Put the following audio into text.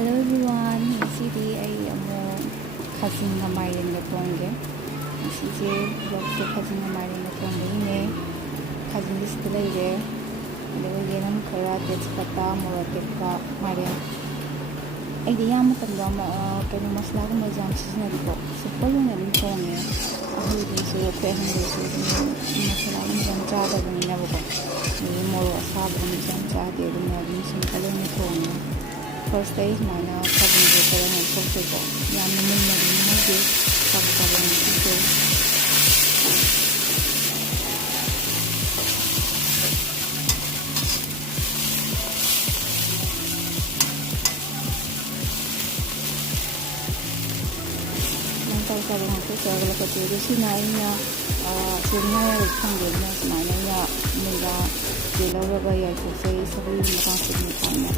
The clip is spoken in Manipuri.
Hello everyone, ngasidi ay among khajing nga mairen nga thongge. Ngasize vlogse khajing nga mairen nga thongge ine. Khajing sida leire. Aduga yenam khara tejpata moratekka mairen. Aidi yam matanda kani masla ko majam sizinariko. Simple nga rin thonge. Ahudi so tehande so masala ko majam chada gani na bako. Ni moro asab ko majam chada gani na rin simple nga thonge. First day is mana khajing ko para ng thongse ko. Yam naman na rin mo di sabi ng ito. Sabi ng ito, wala ka tuloy sinain na sinaya rin kang ganyan, sinaya niya nila, dilaw ba ba yan, kasi isa ko yung nakang signitan na